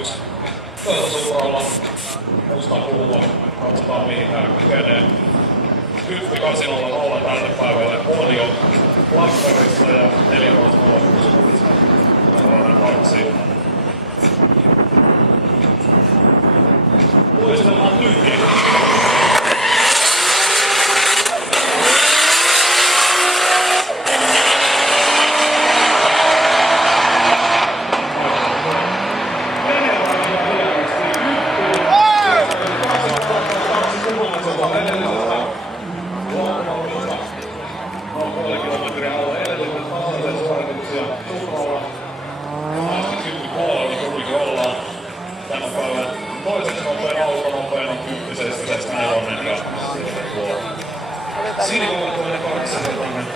1. Toivotusuralla musta puhumo. Katsotaan mihin tää kykenee. 10-8-0 tälle päivälle on jo Lakkarissa ja 14-0 2. Luistellaan tyhjiä. Toiseksi nopein auto, nopein on 10-7-4 ja sitten tuo Sinikolla 2 sekunnin